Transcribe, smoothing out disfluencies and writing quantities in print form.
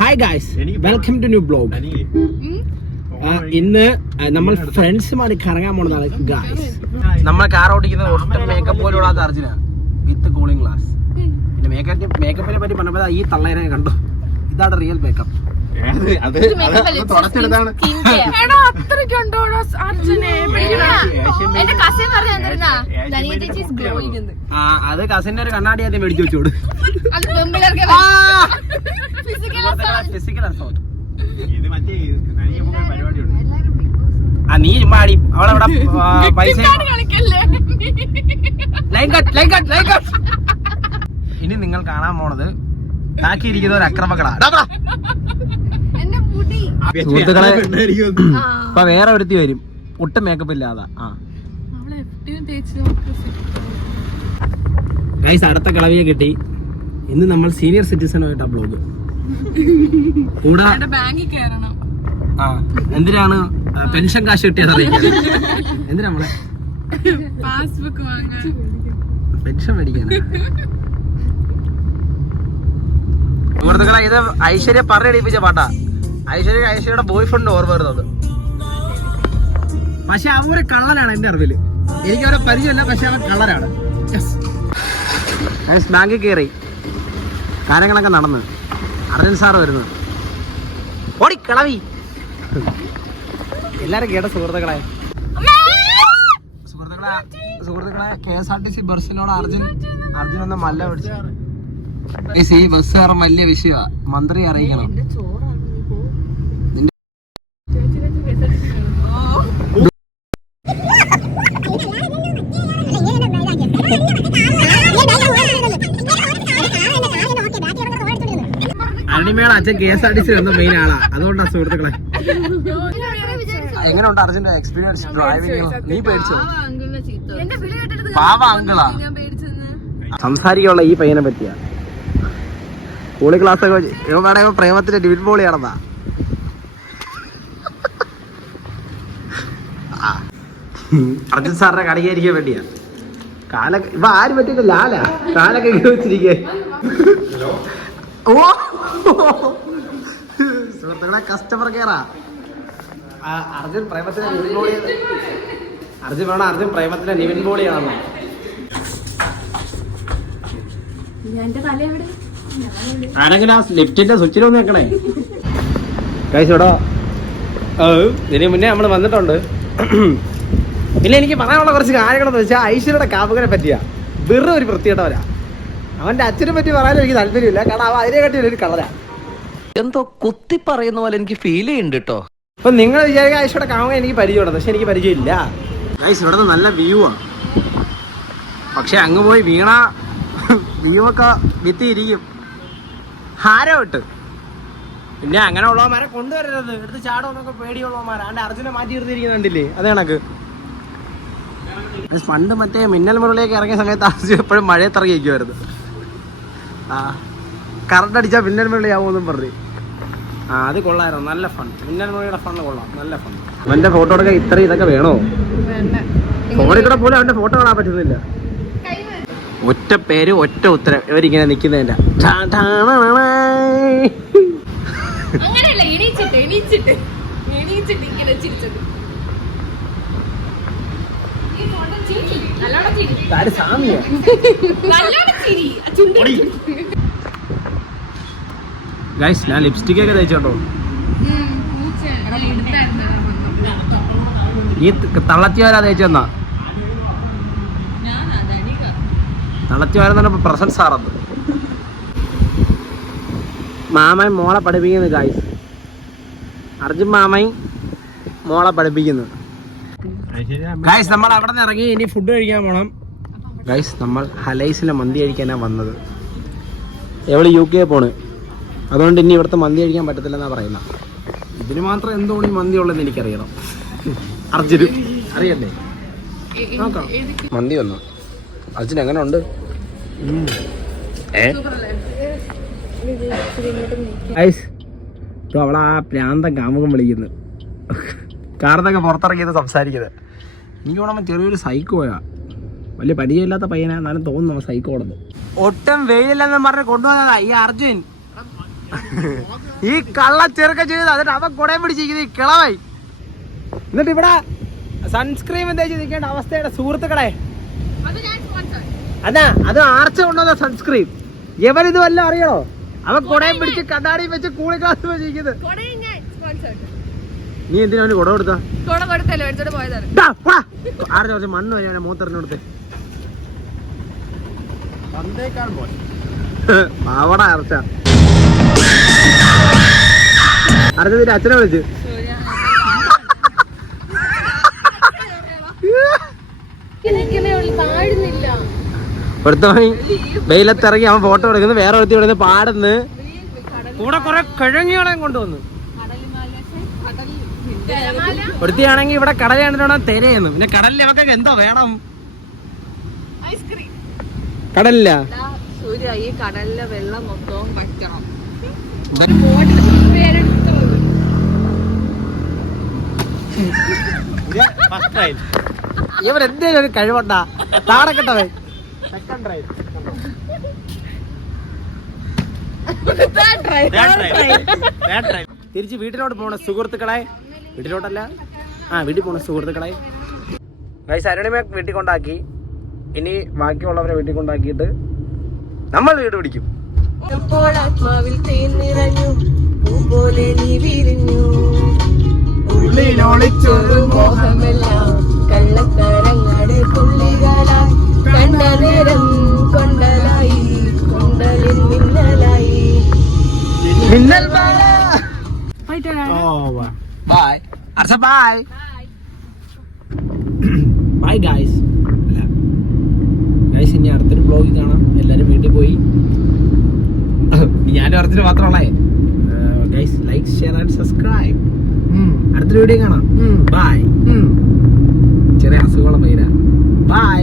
Hi guys, welcome to new blog. ഇന്ന് നമ്മൾ ഫ്രണ്ട്സുമായിട്ട് കറങ്ങാൻ പോണതാണ് ഗായ്സ്. നമ്മൾ കാർ ഓടിക്കുന്നത് ഒട്ടും മേക്കപ്പ് പോലും ഇടാത്ത അർജുന വിത്ത് കൂളിംഗ് ഗ്ലാസ്. പിന്നെ മേക്കപ്പിനെ പറ്റി പറഞ്ഞപ്പോൾ ഈ തള്ളേനെ കണ്ടോ, ഇതാണ് റിയൽ മേക്കപ്പ്. തുടച്ചെടുത്താണ്. അത് കസിന്റെ ഒരു കണ്ണാടി ആദ്യം മേടിച്ചു വെച്ചോട്. Physical assault. നീ ചുമ്മാടി അവളവിടെ പൈസ. ഇനി നിങ്ങൾ കാണാൻ പോണത് ബാക്കിയിരിക്കുന്ന ഒരു അക്രമങ്ങളാ. സുഹൃത്തുക്കളെ, ഇപ്പൊ വേറെ ഒരുത്തി വരും ഒട്ടും മേക്കപ്പ് ഇല്ലാതെ. ഗൈസ്, അടുത്ത കളവിയെ കിട്ടി. ഇന്ന് നമ്മൾ സീനിയർ സിറ്റിസണുമായിട്ടാ ബ്ലോഗ്. കൂടാതെ എന്തിനാണ് പെൻഷൻ കാശ് കിട്ടിയത് അറിയില്ല. എന്തിനാ നമ്മളെ പെൻഷൻ മേടിക്കാനാ? സുഹൃത്തുക്കളെ, ഇത് ഐശ്വര്യ പറഞ്ഞടിപ്പിച്ച പാട്ടാ. ഐശ്വര്യയുടെ ബോയ് ഫ്രണ്ട് ഓർമ്മ വരുന്നത്. പക്ഷെ അവര് കള്ളനാണ് എന്റെ അറിവില്. എനിക്ക് അവരെ പരിചയമില്ല, പക്ഷെ അവൻ കള്ളനാണ്. ബാങ്കിൽ കയറി കാര്യങ്ങളൊക്കെ നടന്ന് അർജുൻ സാറ് വരുന്നത്. ഓടി കിളവി. എല്ലാരും കേട്ട സുഹൃത്തുക്കളെ KSRTC ബസ്സിനോട് അർജുൻ ഒന്ന് മല്ല പിടിച്ചു. ഈ ബസ് കയറാൻ വലിയ വിഷയമാ. മന്ത്രി അറിയിക്കണം. അണിമേള അച്ഛൻ KSRTC വന്ന മെയിൻ ആളാ. അതുകൊണ്ടാ സുഹൃത്തുക്കളെ. എങ്ങനെയുണ്ട് അർജുന്റെ എക്സ്പീരിയൻസ് ഡ്രൈവിംഗ്? നീ പേടിച്ചോ? പാവ അങ്കിളാ. സംസാരിക്കാനുള്ള ഈ പയ്യനെ പറ്റിയാ കൂളി ക്ലാസ് ഒക്കെ ഇവടെ പ്രേമത്തിന്റെ ഡിവിൻ ബോളി നടന്നാ. അർജുൻ സാറിനെ കടിക്കാതിരിക്കാൻ വേണ്ടിയാ. കാലൊക്കെ ഇപ്പൊ ആര് പറ്റിയിട്ട് ലാലാ കാലൊക്കെ വെച്ചിരിക്കേ. ഓ സുഹൃത്തുക്കളെ, കസ്റ്റമർ കെയറാ. അർജുൻ പ്രേമത്തിന്റെ നിവിൻ ബോളി. അർജുൻ പ്രേമത്തിന്റെ നിവിൻ ബോളിയാണെന്നോ? ആരെങ്കിലും ആ ലിഫ്റ്റിന്റെ സ്വിച്ചിലൊന്ന് വെക്കണേ. കഴിച്ചോടോ. ഇതിന് മുന്നേ നമ്മൾ വന്നിട്ടുണ്ട്. പിന്നെ എനിക്ക് പറയാനുള്ള കുറച്ച് കാര്യങ്ങളെന്ന് വെച്ചാൽ ഐശ്വര്യയുടെ കാമുകനെ പറ്റിയാ. വെറും ഒരു വൃത്തികെട്ടവരാ. അവന്റെ അച്ഛനെ പറ്റി പറയാനും എനിക്ക് താല്പര്യമില്ല, കാരണം അവ അതിനെ കാട്ടി ഒരു കളറാ. എന്തോ കുത്തി പറയുന്ന പോലെ എനിക്ക് ഫീൽ ചെയ്യുന്നുണ്ട് കേട്ടോ. അപ്പൊ നിങ്ങൾ വിചാരിക്കുക ഐശ്വര്യയുടെ കാമുകൻ എനിക്ക് പരിചയമുണ്ട്, പക്ഷെ എനിക്ക് പരിചയമില്ല. ഗൈസ്, ഇവിടെ നല്ല വ്യൂ ആ. പക്ഷെ അങ്ങ് പോയി വീണ വ്യൂ ഒക്കെ വിത്തിയിരിക്കും. ഹാരോ ഇട്ട്. പിന്നെ അങ്ങനെ ഉള്ളവന്മാരെ കൊണ്ടുവരരുത്. എടുത്ത് ചാടുമെന്നൊക്കെ പേടിയുള്ളവന്മാരാ. അവന്റെ അർജുനെ മാറ്റി നിർത്തിയിരിക്കുന്നുണ്ടില്ലേ, അതേ കണക്ക്. പണ്ട് മറ്റേ മിന്നൽ മുരളിയൊക്കെ ഇറങ്ങിയ സമയത്ത് അർജുൻ എപ്പോഴും മഴയത്തിറങ്ങിയിരിക്കുമായിരുന്നു. കറണ്ട് അടിച്ചാൽ മിന്നൽ മുരളിയാവുമെന്നും പറഞ്ഞു. അത് കൊള്ളായിരുന്നു. നല്ല ഫൺ. മിന്നൽ മുരളിയുടെ ഫണ്ട് കൊള്ളാം. നല്ല ഫൺ. അവന്റെ ഫോട്ടോ എടുക്കാൻ ഇതൊക്കെ വേണോ? ഫോണിൽ കൂടെ പോലും അവന്റെ ഫോട്ടോ കാണാൻ പറ്റുന്നില്ല. ഒറ്റ പേര് ഒറ്റ ഉത്തരം. ഇവരിങ്ങനെ നിൽക്കുന്നതിന്റെ ഗൈസ്, ഞാൻ ലിപ്സ്റ്റിക് ഒക്കെ തേച്ചോട്ടോ. ഈ തള്ളച്ചിവാരാ തേച്ചെന്നാ. തള്ളച്ചിവാരെന്ന് പ്രസന്റ് സാറത്. മാമൻ മോളെ പഠിപ്പിക്കുന്നു ഗൈസ്. അർജുൻ മാമൻ മോളെ പഠിപ്പിക്കുന്നു ഗൈസ്. നമ്മൾ അവിടെ നിന്ന് ഇറങ്ങി ഇനി ഫുഡ് കഴിക്കാൻ പോണം ഗൈസ്. നമ്മൾ ഹലൈസിലെ മന്തി കഴിക്കാനാണ് വന്നത്. എവള് UK പോണ്. അതുകൊണ്ട് ഇനി ഇവിടുത്തെ മന്തി കഴിക്കാൻ പറ്റത്തില്ലെന്നാണ് പറയുന്നത്. ഇതിന് മാത്രം എന്തോണി മന്തി ഉള്ളതെന്ന് എനിക്കറിയണം. അർജുന് അറിയണ്ടേ? നോക്കാം. മന്തി വന്നു. അർജുൻ എങ്ങനെ ഉണ്ട്? അവളാ പ്രാന്തൻ കാമുകം വിളിക്കുന്നു. കാർന്നൊക്കെ പുറത്തിറങ്ങിയത് സംസാരിക്കുന്നത്. എനിക്ക് വേണം ചെറിയൊരു സൈക്കോയാ. വലിയ പരിചയമില്ലാത്ത പയ്യനാ, എന്നാലും തോന്നുന്നു സൈക്കോ ആണെന്ന്. ഒട്ടും വെയിലില്ലെന്ന് പറഞ്ഞ് കൊണ്ടുവന്നതാ ഈ അർജുൻ. ഈ കള്ള ചെറുക്ക ചെയ്ത് അതിന് അവൻ കുടയും പിടിച്ചിരിക്കുന്നത് ഈ കിളവായി. എന്നിട്ട് ഇവിടെ സൺസ്ക്രീൻ തേച്ച് നിൽക്കേണ്ട അവസ്ഥയുടെ സുഹൃത്തുക്കളെ. അതാ അത് ആർച്ച കൊണ്ടുവന്ന സൺസ്ക്രീൻ. ഇവരിത് വല്ലതും അറിയണോ? അവൻ കുടയും പിടിച്ച് കണ്ണാടിയും വെച്ച് കൂളി ക്ലാസ് വെച്ചിരിക്കുന്നത്. നീ എന്തിനാ കുട കൊടുത്ത? ആറ് ചോദിച്ച മണ്ണ് വരെ മൂത്തെറിഞ്ഞെടുത്ത് പാവട അറച്ച അറച്ചതിന്റെ അച്ഛനെ വിളിച്ച് ഒരുത്തവൻ വെയിലത്തിറങ്ങി അവൻ ഫോട്ടോ എടുക്കുന്നു, വേറെ ഒരുത്തി ഇവിടെ പാടുന്നു, കൂടെ കുറെ കിഴങ്ങികളെയും കൊണ്ടുവന്നു. ഒരുത്തിയാണെങ്കിൽ ഇവിടെ കടൽ കണ്ടിട്ട് തെരയുന്നു. പിന്നെ കടലിൽ അവർക്ക് എന്തോ വേണം? കടലില്ല ഈ കടലിലെ വെള്ളം മൊത്തവും വയ്ക്കണം. ഇവരെന്തേലും ഒരു കഴിവുണ്ട താടക്കെട്ടവൻ. തിരിച്ച് വീട്ടിലോട്ട് പോണ സുഹൃത്തുക്കളെ, വീട്ടിലോട്ടല്ല വീട്ടിൽ പോണ സുഹൃത്തുക്കളെ. അരുണിമേ വീട്ടിൽ കൊണ്ടാക്കി. ഇനി ബാക്കിയുള്ളവരെ വീട്ടിൽ കൊണ്ടാക്കിയിട്ട് നമ്മൾ വീട് പിടിക്കും. ആത്മാവിൽ തേൻ നിറഞ്ഞു പോലെ നീ വിരിഞ്ഞു, ഉള്ളിലൊളിച്ചൊരു മോഹമെല്ലാം കള്ളത്തരങ്ങടെ പുള്ളികളായി കണ്ട നേരം കൊണ്ടലായി കൊണ്ടലിൽ മിന്നലായി മിന്നൽ by Arsha bye bye guys. Guys ഇനി അടുത്തൊരു വ്ലോഗ് കാണാം. എല്ലാരും വീട്ടിൽ പോയി. ഞാനും അർജുന് മാത്രമുള്ളേ. Guys like share and subscribe. അടുത്തൊരു വീഡിയോ കാണാം. ബൈ. ചെറിയ അസുഖമുള്ള പേരാ. ബൈ.